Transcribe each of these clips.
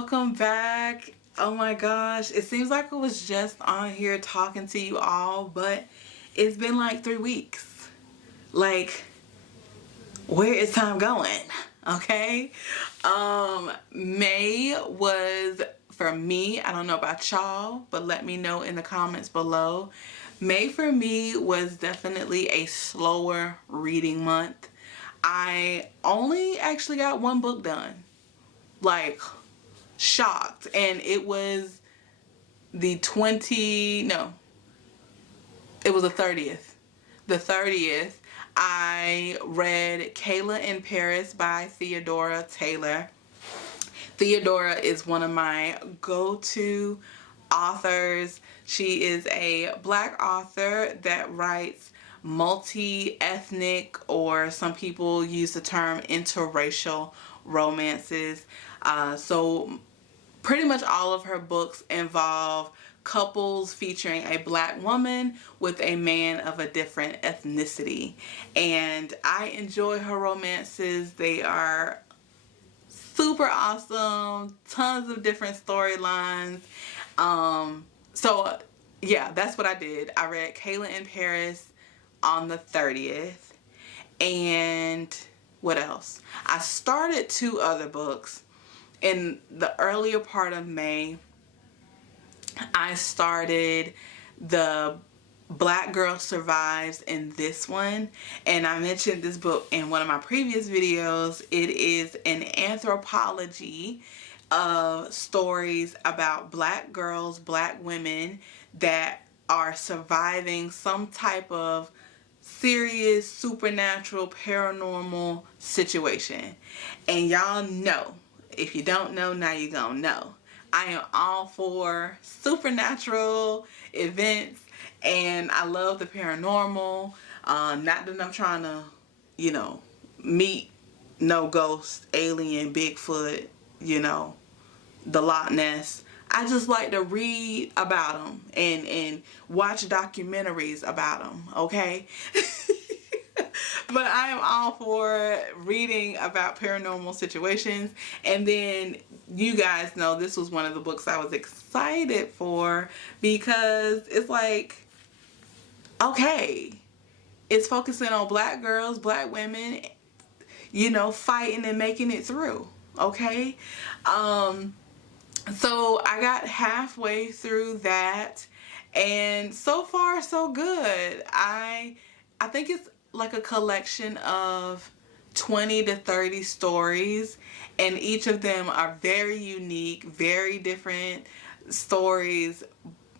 Welcome back. Oh my gosh, it seems like I was just on here talking to you all, but it's been like 3 weeks. Like, where is time going? Okay. May was, for me, I don't know about y'all, but let me know in the comments below. May for me was definitely a slower reading month. I only actually got one book done. Like, shocked. And it was the 30th. The 30th, I read Kayla in Paris by Theodora Taylor. Theodora is one of my go-to authors. She is a Black author that writes multi-ethnic, or some people use the term interracial romances. So pretty much all of her books involve couples featuring a Black woman with a man of a different ethnicity. And I enjoy her romances. They are super awesome. Tons of different storylines. So yeah, that's what I did. I read Kayla in Paris on the 30th. And what else? I started 2 other books. In the earlier part of May, I started The Black Girl Survives in this one, and I mentioned this book in one of my previous videos. It is an anthology of stories about Black girls, Black women that are surviving some type of serious supernatural paranormal situation. And y'all know, if you don't know, now you're gonna know. I am all for supernatural events, and I love the paranormal. Not that I'm trying to, meet no ghost, alien, Bigfoot, the Loch Ness. I just like to read about them and watch documentaries about them, okay? But I am all for reading about paranormal situations. And then you guys know this was one of the books I was excited for, because it's like, okay, it's focusing on Black girls, Black women, fighting and making it through, okay? So I got halfway through that, and so far so good. I think it's like a collection of 20 to 30 stories, and each of them are very unique, very different stories,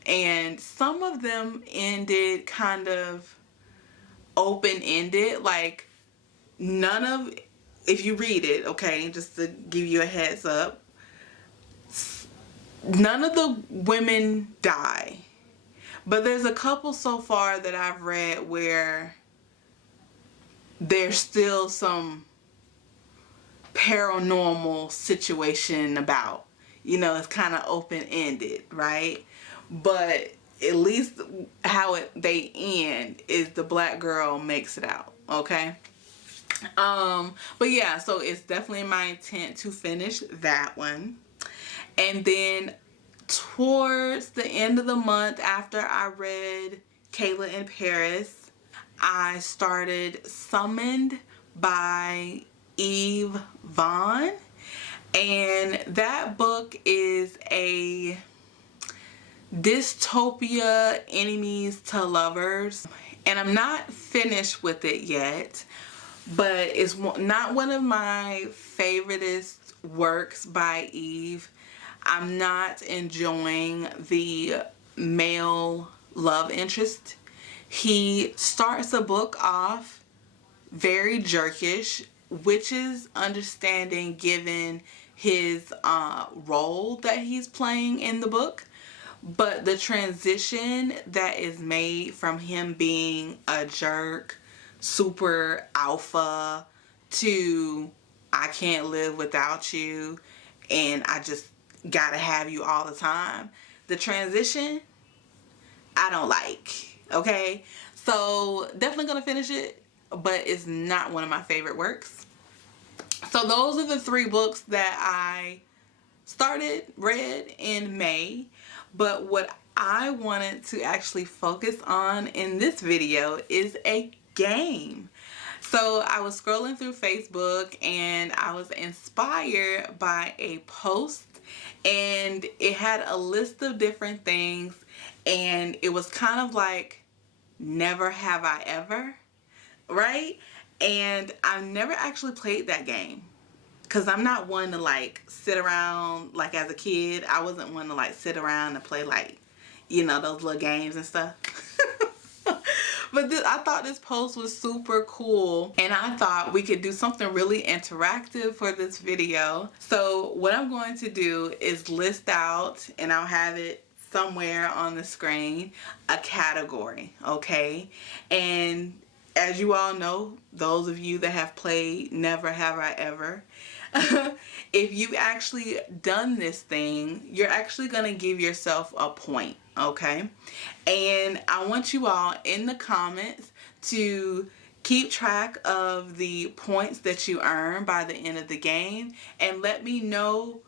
and some of them ended kind of open-ended. Like, none of, if you read it, okay, just to give you a heads up, none of the women die, but there's a couple so far that I've read where there's still some paranormal situation about. It's kind of open-ended, right? But at least how they end is the Black girl makes it out, okay? But yeah, so it's definitely my intent to finish that one. And then towards the end of the month, after I read Kayla in Paris, I started Summoned by Eve Vaughn. And that book is a dystopia, enemies to lovers. And I'm not finished with it yet, but it's not one of my favoriteest works by Eve. I'm not enjoying the male love interest. He starts the book off very jerkish, which is understanding given his role that he's playing in the book. But the transition that is made from him being a jerk, super alpha, to I can't live without you and I just gotta have you all the time, the transition I don't like, okay? So definitely gonna finish it, but it's not one of my favorite works. So those are the 3 books that I read in May, but what I wanted to actually focus on in this video is a game. So I was scrolling through Facebook and I was inspired by a post, and it had a list of different things, and it was kind of like Never Have I Ever, right? And I've never actually played that game because I'm not one to like sit around. Like as a kid, I wasn't one to like sit around and play like, you know, those little games and stuff. But I thought this post was super cool, and I thought we could do something really interactive for this video. So what I'm going to do is list out, and I'll have it somewhere on the screen, a category, okay? And as you all know, those of you that have played Never Have I Ever, if you've actually done this thing, you're actually going to give yourself a point, okay? And I want you all in the comments to keep track of the points that you earn by the end of the game and let me know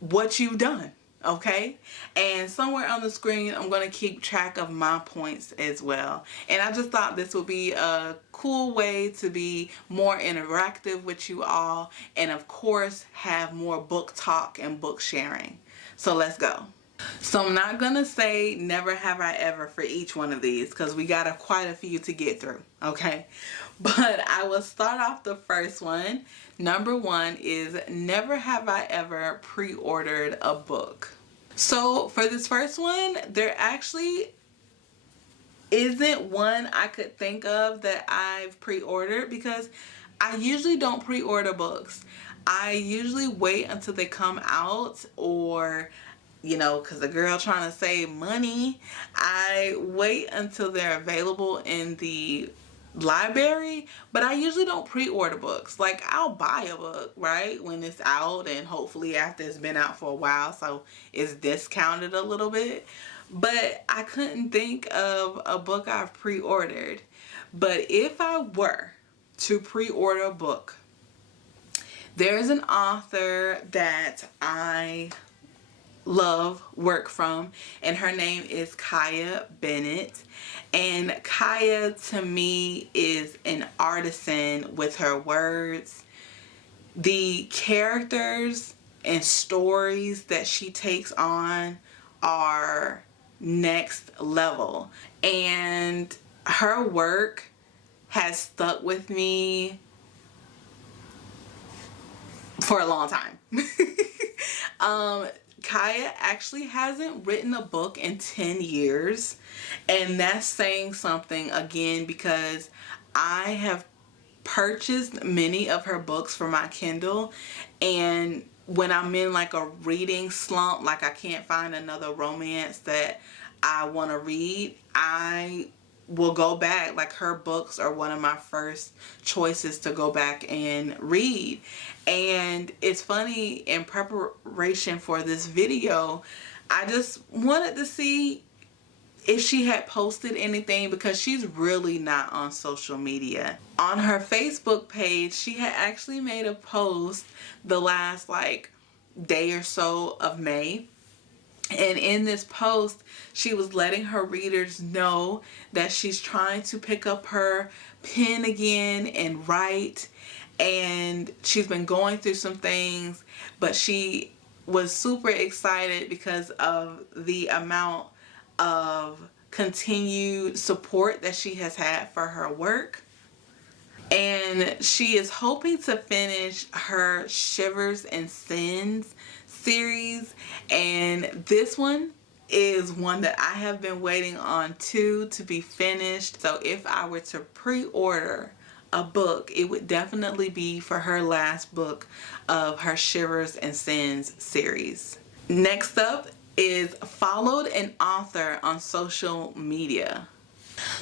what you've done. Okay, and somewhere on the screen I'm going to keep track of my points as well. And I just thought this would be a cool way to be more interactive with you all, and of course have more book talk and book sharing. So let's go. So I'm not gonna say Never Have I Ever for each one of these because we got quite a few to get through, okay? But I will start off the first one. Number one is Never Have I Ever pre-ordered a book. So for this first one, there actually isn't one I could think of that I've pre-ordered because I usually don't pre-order books. I usually wait until they come out, or you know, because the girl trying to save money, I wait until they're available in the library. But I usually don't pre-order books. Like, I'll buy a book, right, when it's out, and hopefully after it's been out for a while, so it's discounted a little bit. But I couldn't think of a book I've pre-ordered. But if I were to pre-order a book, there's an author that I love work from, and her name is Kaya Bennett. And Kaya to me is an artisan with her words. The characters and stories that she takes on are next level, and her work has stuck with me for a long time. Kaya actually hasn't written a book in 10 years, and that's saying something again because I have purchased many of her books for my Kindle, and when I'm in like a reading slump, like I can't find another romance that I want to read, I will go back. Like, her books are one of my first choices to go back and read. And it's funny, in preparation for this video, I just wanted to see if she had posted anything, because she's really not on social media. On her Facebook page, she had actually made a post the last like day or so of May. And in this post, she was letting her readers know that she's trying to pick up her pen again and write. And she's been going through some things, but she was super excited because of the amount of continued support that she has had for her work. And she is hoping to finish her Shivers and Sins series, and this one is one that I have been waiting on to be finished. So if I were to pre-order a book, it would definitely be for her last book of her Shivers and Sins series. Next up is followed an author on social media.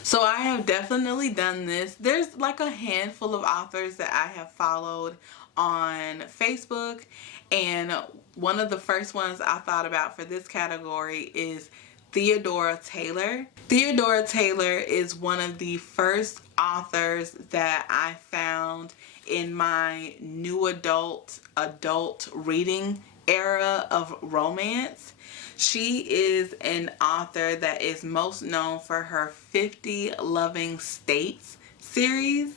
So I have definitely done this. There's like a handful of authors that I have followed on Facebook, and one of the first ones I thought about for this category is Theodora Taylor. Theodora Taylor is one of the first authors that I found in my new adult reading era of romance. She is an author that is most known for her 50 Loving States series.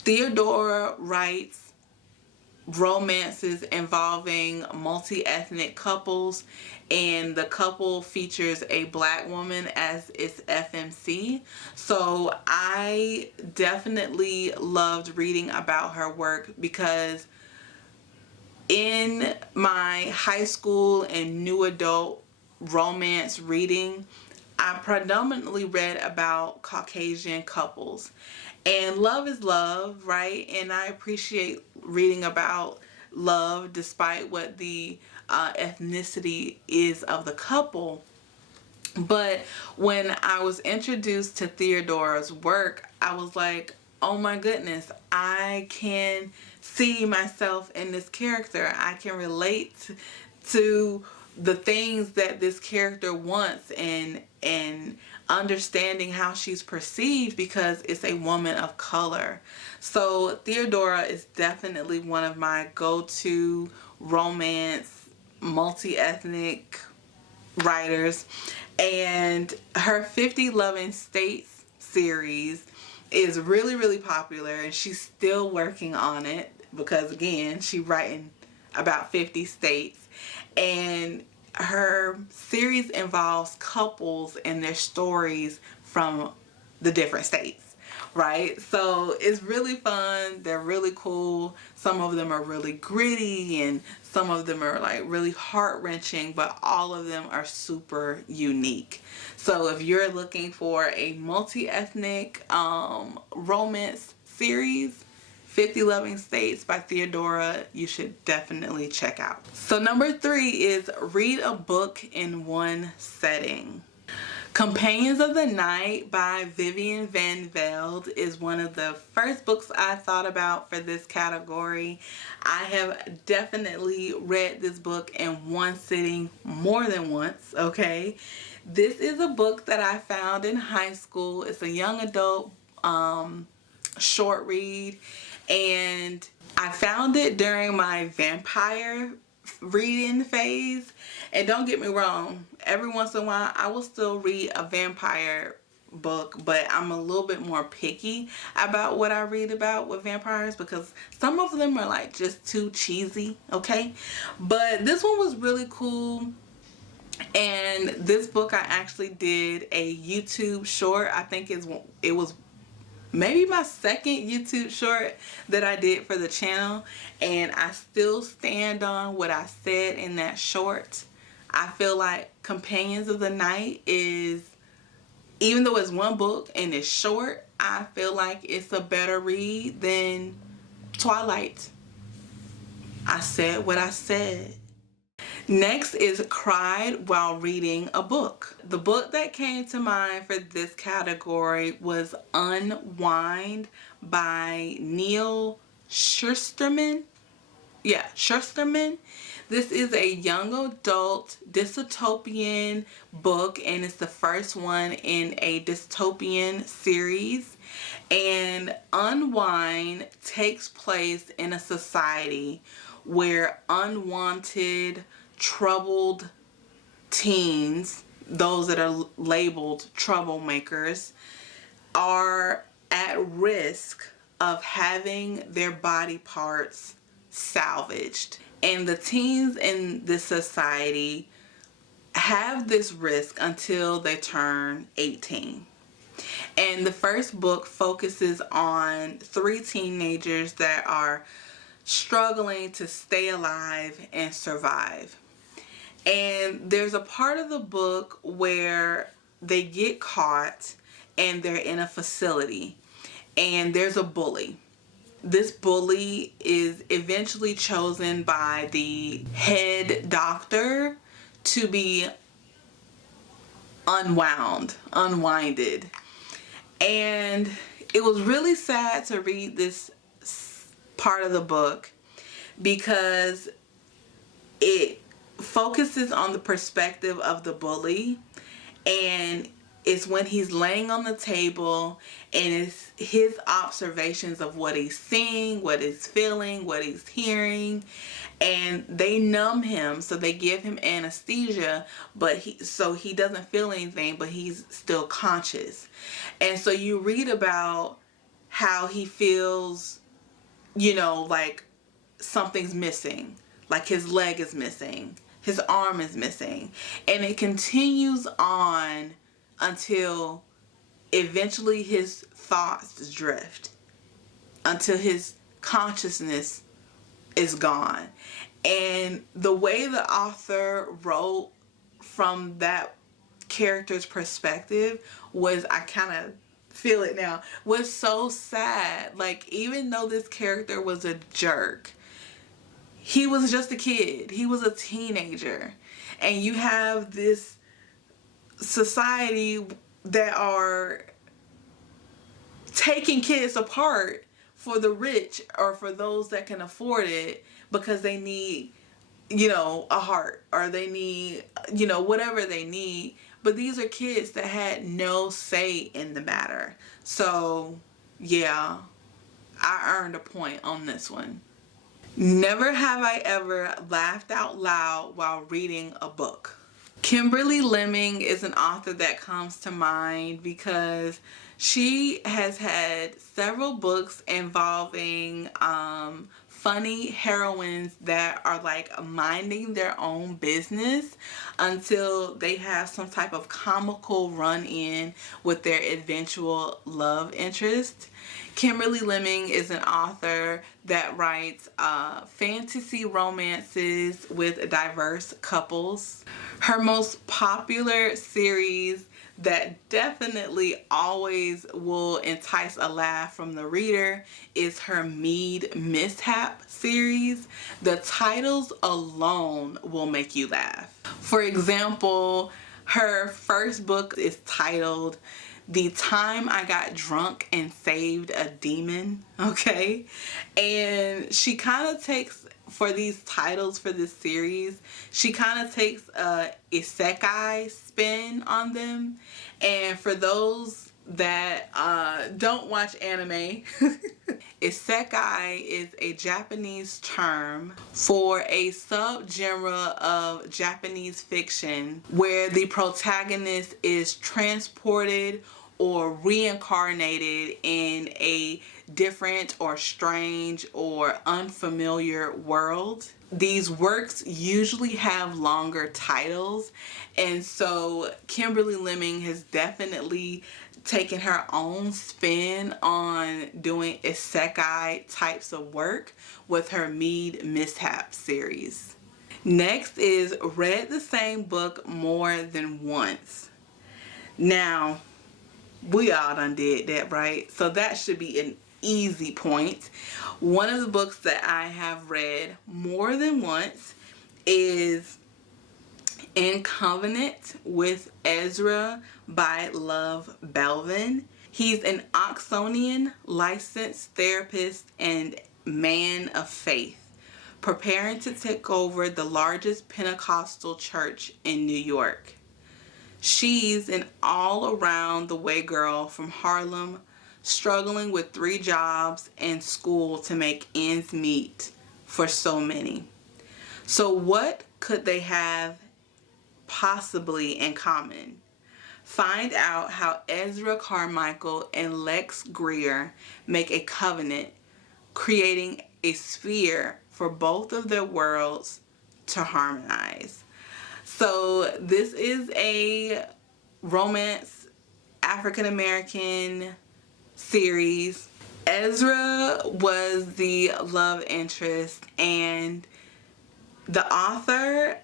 Theodora writes romances involving multi-ethnic couples, and the couple features a black woman as its FMC. So I definitely loved reading about her work because in my high school and new adult romance reading, I predominantly read about Caucasian couples. And love is love, right? And I appreciate reading about love despite what the ethnicity is of the couple. But when I was introduced to Theodora's work, I was like, oh my goodness, I can see myself in this character. I can relate to the things that this character wants, and understanding how she's perceived because it's a woman of color. So Theodora is definitely one of my go-to romance multi-ethnic writers, and her 50 Loving States series is really, really popular, and she's still working on it because, again, she's writing about 50 states, and her series involves couples and their stories from the different states. Right? So it's really fun. They're really cool. Some of them are really gritty, and some of them are like really heart-wrenching, but all of them are super unique. So if you're looking for a multi-ethnic romance series, 50 Loving States by Theodora, you should definitely check out. So number 3 is read a book in one setting. Companions of the Night by Vivian Van Velde is one of the first books I thought about for this category. I have definitely read this book in one sitting more than once, okay? This is a book that I found in high school. It's a young adult short read, and I found it during my vampire reading phase. And don't get me wrong, every once in a while I will still read a vampire book, but I'm a little bit more picky about what I read about with vampires because some of them are like just too cheesy, okay? But this one was really cool. And this book I actually did a YouTube short. I think it was maybe my second YouTube short that I did for the channel, and I still stand on what I said in that short. I feel like Companions of the Night is, even though it's one book and it's short, I feel like it's a better read than Twilight. I said what I said. Next is Cried While Reading a Book. The book that came to mind for this category was Unwind by Neil Shusterman. Yeah, Shusterman. This is a young adult dystopian book, and it's the first one in a dystopian series. And Unwind takes place in a society where unwanted, troubled teens, those that are labeled troublemakers, are at risk of having their body parts salvaged. And the teens in this society have this risk until they turn 18. And the first book focuses on 3 teenagers that are struggling to stay alive and survive. And there's a part of the book where they get caught and they're in a facility, and there's a bully. This bully is eventually chosen by the head doctor to be unwinded. And it was really sad to read this part of the book because it focuses on the perspective of the bully, and It's when he's laying on the table and it's his observations of what he's seeing, what he's feeling, what he's hearing, and they numb him, so they give him anesthesia, but he doesn't feel anything, but he's still conscious. And so you read about how he feels, like something's missing, like his leg is missing, his arm is missing, and it continues on until eventually his thoughts drift, until his consciousness is gone. And the way the author wrote from that character's perspective was, I kind of feel it now, was so sad. Like, even though this character was a jerk, he was just a kid. He was a teenager. And you have this society that are taking kids apart for the rich or for those that can afford it because they need, a heart, or they need, whatever they need. But these are kids that had no say in the matter. So, yeah, I earned a point on this one. Never have I ever laughed out loud while reading a book. Kimberly Lemming is an author that comes to mind because she has had several books involving funny heroines that are like minding their own business until they have some type of comical run-in with their eventual love interest. Kimberly Lemming is an author that writes fantasy romances with diverse couples. Her most popular series that definitely always will entice a laugh from the reader is her Mead Mishap series. The titles alone will make you laugh. For example, her first book is titled The Time I Got Drunk and Saved a Demon, okay? And she kind of takes, for these titles for this series, she kind of takes a isekai spin on them. And for those that don't watch anime, isekai is a Japanese term for a subgenre of Japanese fiction where the protagonist is transported or reincarnated in a different or strange or unfamiliar world. These works usually have longer titles, and so Kimberly Lemming has definitely taken her own spin on doing isekai types of work with her Mead Mishap series. Next is read the same book more than once. Now, we all done did that, right? So that should be an easy point. One of the books that I have read more than once is In Covenant with Ezra by Love Belvin. He's an Oxonian licensed therapist and man of faith, preparing to take over the largest Pentecostal church in New York. She's an all-around-the-way girl from Harlem, struggling with 3 jobs and school to make ends meet for so many. So what could they have possibly in common? Find out how Ezra Carmichael and Lex Greer make a covenant, creating a sphere for both of their worlds to harmonize. So this is a romance African American series. Ezra was the love interest, and the author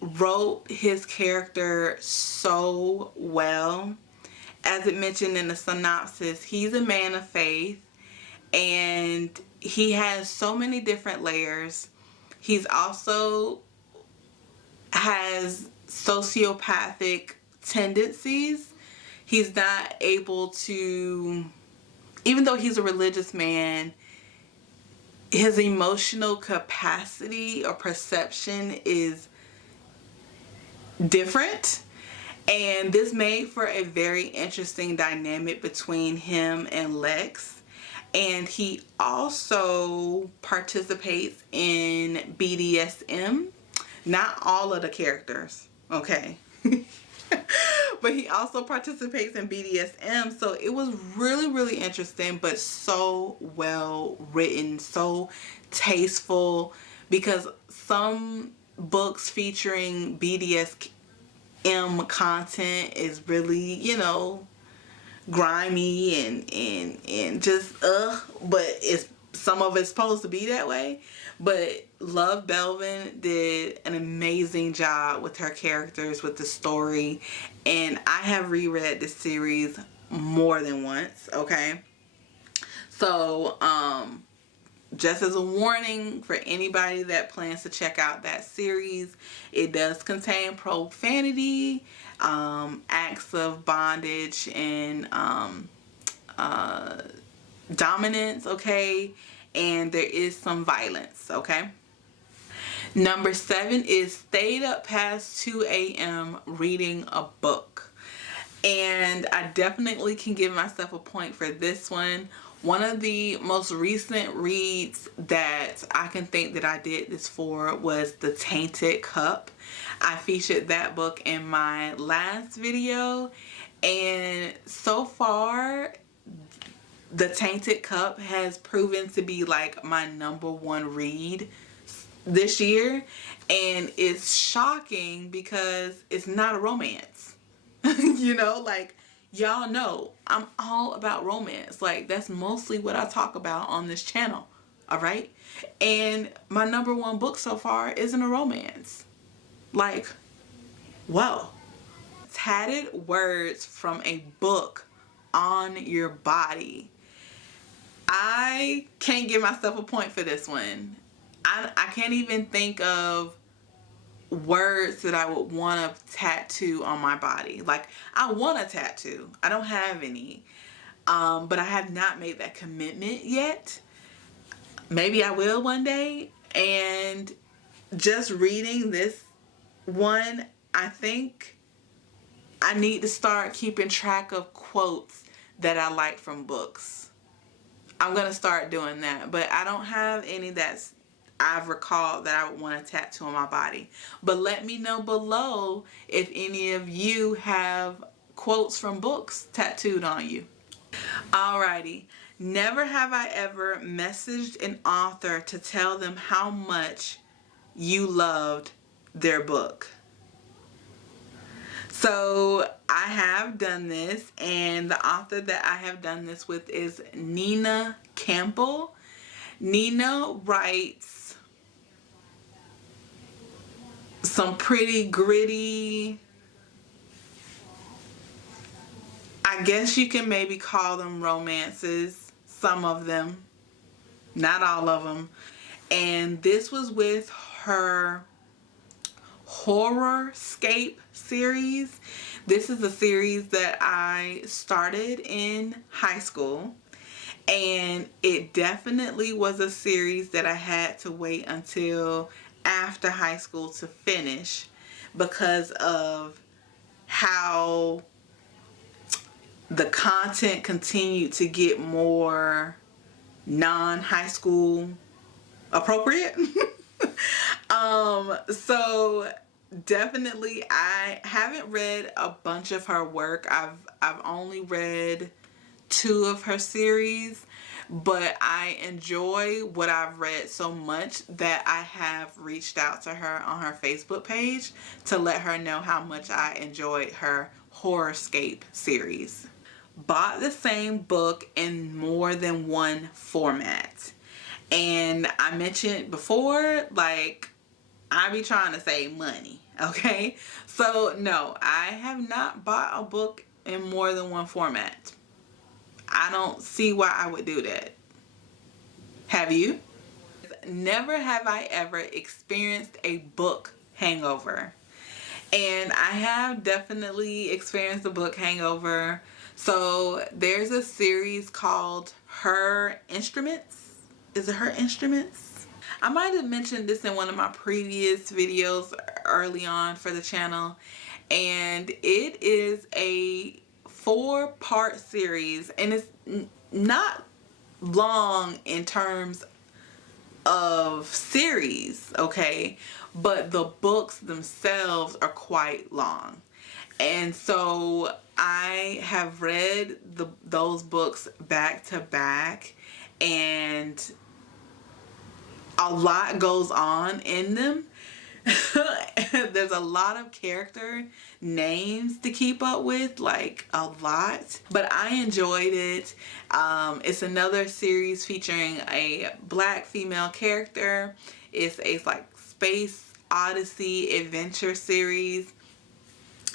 wrote his character so well. As it mentioned in the synopsis, he's a man of faith, and he has so many different layers. He's also has sociopathic tendencies. He's not able to, even though he's a religious man, his emotional capacity or perception is different. And this made for a very interesting dynamic between him and Lex. And he also participates in BDSM. Not all of the characters, okay? But he also participates in BDSM. So it was really, really interesting, but so well written, so tasteful. Because some books featuring BDSM content is really, you know, grimy and just but it's some of it's supposed to be that way. But Love Belvin did an amazing job with her characters, with the story, and I have reread this series more than once. Okay, so just as a warning for anybody that plans to check out that series, it does contain profanity, acts of bondage, and dominance, okay? And there is some violence, okay? Number 7 is stayed up past 2 a.m. reading a book. And I definitely can give myself a point for this one. One of the most recent reads that I can think that I did this for was The Tainted Cup. I featured that book in my last video, and so far The Tainted Cup has proven to be like my #1 read this year. And it's shocking because it's not a romance. You know, like, y'all know I'm all about romance. Like, that's mostly what I talk about on this channel. All right. And my #1 book so far isn't a romance. Like, whoa. Tatted words from a book on your body. I can't give myself a point for this one. I can't even think of words that I would want to tattoo on my body. Like, I want a tattoo. I don't have any. But I have not made that commitment yet. Maybe I will one day. And just reading this one, I think I need to start keeping track of quotes that I like from books. I'm going to start doing that. But I don't have any that's I've recalled that I would want to tattoo on my body. But let me know below if any of you have quotes from books tattooed on you. Alrighty. Never have I ever messaged an author to tell them how much you loved their book. So I have done this, and the author that I have done this with is Nina Campbell. Nina writes some pretty gritty, I guess you can maybe call them romances, some of them, not all of them. And this was with her Horrorscape series. This is a series that I started in high school, and it definitely was a series that I had to wait until after high school to finish because of how the content continued to get more non-high school appropriate. So definitely I haven't read a bunch of her work. I've only read 2 of her series, but I enjoy what I've read so much that I have reached out to her on her Facebook page to let her know how much I enjoyed her Horrorscape series. Bought the same book in more than one format. And I mentioned before, like, I be trying to save money, okay? So no, I have not bought a book in more than one format. I don't see why I would do that. Have you? Never have I ever experienced a book hangover. And I have definitely experienced a book hangover. So there's a series called Her Instruments. Is it Her Instruments? I might have mentioned this in one of my previous videos early on for the channel. and it is a 4-part series, and it's not long in terms of series, okay, but the books themselves are quite long. And so I have read those books back to back, and a lot goes on in them. There's a lot of character names to keep up with, like a lot, but I enjoyed it. It's another series featuring a black female character. It's a like space odyssey adventure series,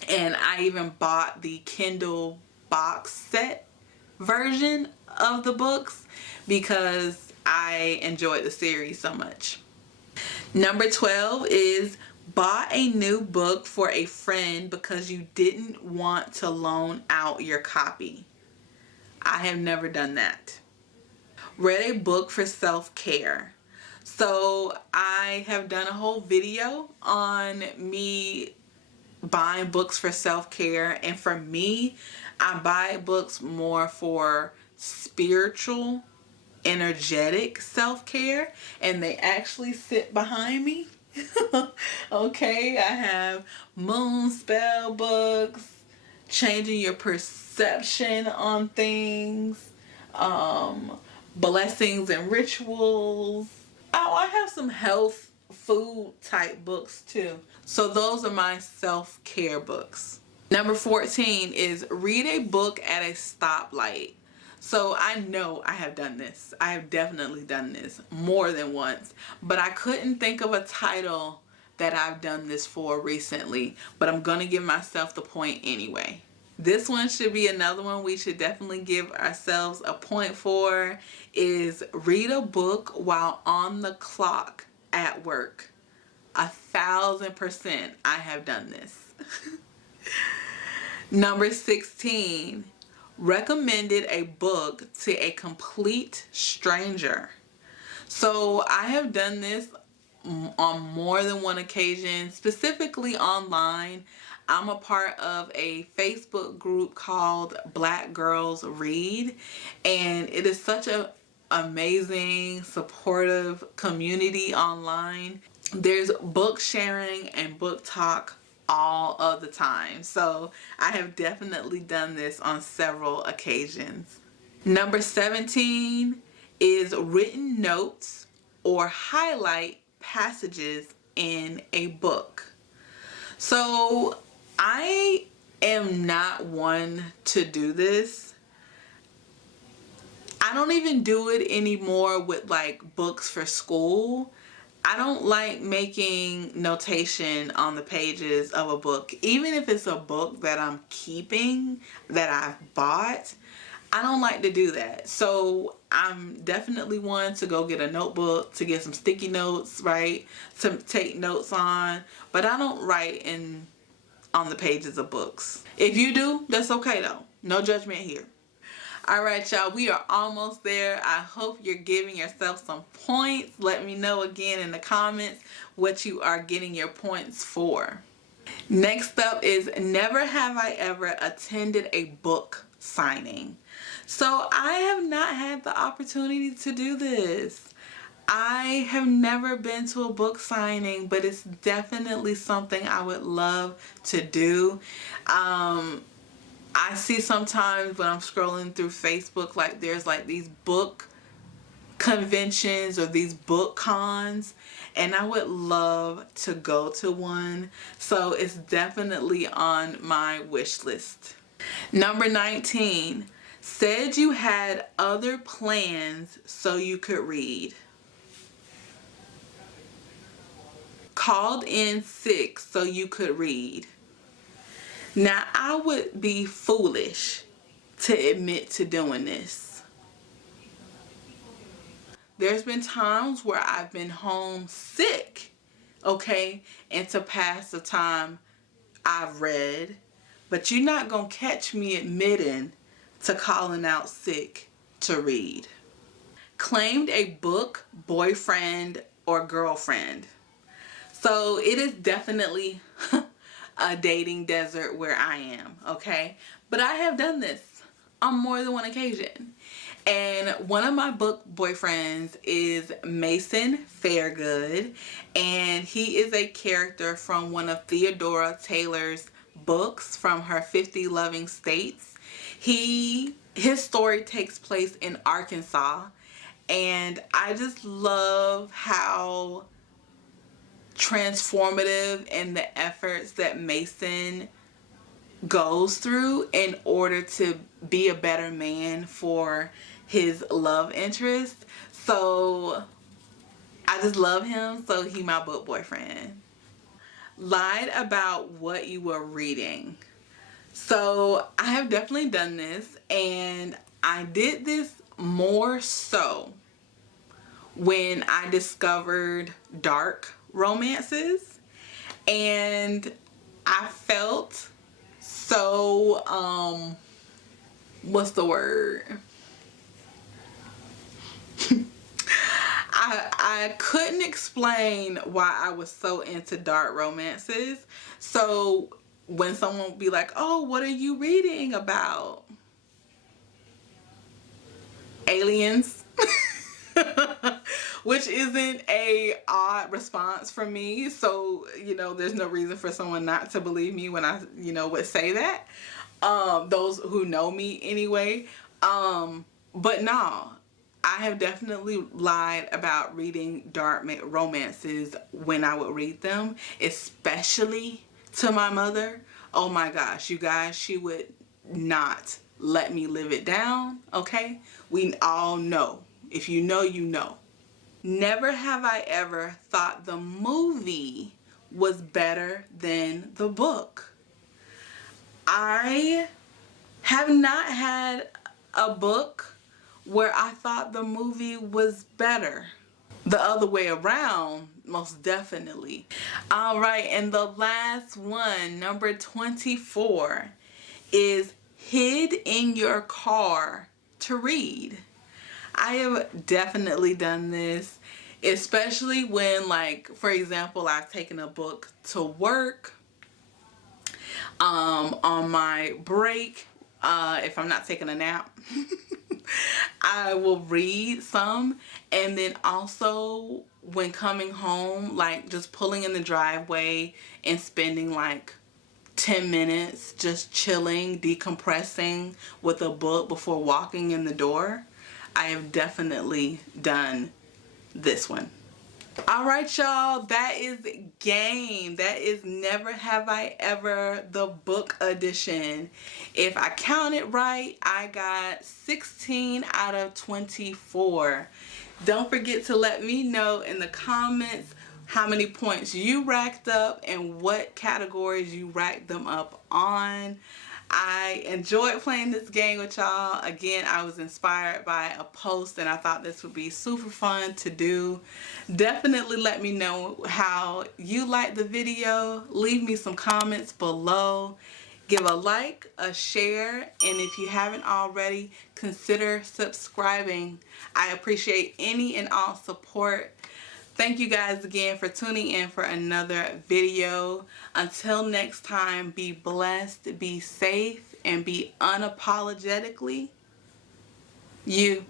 and I even bought the Kindle box set version of the books because I enjoyed the series so much. Number 12 is bought a new book for a friend because you didn't want to loan out your copy. I have never done that. Read a book for self-care. So I have done a whole video on me buying books for self-care, and for me, I buy books more for spiritual, energetic self-care, and they actually sit behind me. Okay, I have moon spell books, changing your perception on things, blessings and rituals. Oh, I have some health food type books too. So those are my self-care books. Number 14 is read a book at a stoplight. So I know I have done this. I have definitely done this more than once, but I couldn't think of a title that I've done this for recently, but I'm gonna give myself the point anyway. This one should be another one we should definitely give ourselves a point for, is read a book while on the clock at work. 1,000% I have done this. Number 16, recommended a book to a complete stranger. So I have done this on more than one occasion, specifically online. I'm a part of a Facebook group called Black Girls Read, and it is such an amazing, supportive community online. There's book sharing and book talk all of the time. So I have definitely done this on several occasions. Number 17 is written notes or highlight passages in a book. So I am not one to do this. I don't even do it anymore with like books for school. I don't like making notation on the pages of a book, even if it's a book that I'm keeping, that I've bought. I don't like to do that. So I'm definitely one to go get a notebook, to get some sticky notes, right, to take notes on, but I don't write on the pages of books. If you do, that's okay though. No judgment here. All right, y'all, we are almost there. I hope you're giving yourself some points. Let me know again in the comments what you are getting your points for. Next up is never have I ever attended a book signing. So I have not had the opportunity to do this. I have never been to a book signing, but it's definitely something I would love to do. I see sometimes when I'm scrolling through Facebook, like there's like these book conventions or these book cons, and I would love to go to one. So it's definitely on my wish list. Number 19, said you had other plans so you could read. Called in sick so you could read. Now, I would be foolish to admit to doing this. There's been times where I've been home sick, okay, and to pass the time I've read, but you're not going to catch me admitting to calling out sick to read. Claimed a book boyfriend or girlfriend. So it is definitely a dating desert where I am, okay? But I have done this on more than one occasion. And one of my book boyfriends is Mason Fairgood, and he is a character from one of Theodora Taylor's books from her 50 Loving States. His story takes place in Arkansas, and I just love how transformative and the efforts that Mason goes through in order to be a better man for his love interest. So I just love him. So he my book boyfriend. Lied about what you were reading. So I have definitely done this, and I did this more so when I discovered dark romances, and I felt so what's the word? I couldn't explain why I was so into dark romances. So when someone would be like, "Oh, what are you reading about?" Aliens. Which isn't a odd response from me. So, there's no reason for someone not to believe me when I, would say that. Those who know me anyway. But no, I have definitely lied about reading dark romances when I would read them, especially to my mother. Oh my gosh, you guys, she would not let me live it down, okay? We all know. If you know, you know. Never have I ever thought the movie was better than the book. I have not had a book where I thought the movie was better. The other way around, most definitely. All right, and the last one, number 24, is hid in your car to read. I have definitely done this, especially when, like, for example, I've taken a book to work, on my break, if I'm not taking a nap. I will read some, and then also when coming home, like just pulling in the driveway and spending like 10 minutes just chilling, decompressing with a book before walking in the door. I have definitely done this one. All right, y'all, that is game. That is Never Have I Ever, the book edition. If I counted right, I got 16 out of 24. Don't forget to let me know in the comments how many points you racked up and what categories you racked them up on. I enjoyed playing this game with y'all. Again, I was inspired by a post and I thought this would be super fun to do. Definitely let me know how you liked the video. Leave me some comments below. Give a like, a share, and if you haven't already, consider subscribing. I appreciate any and all support. Thank you guys again for tuning in for another video. Until next time, be blessed, be safe, and be unapologetically you.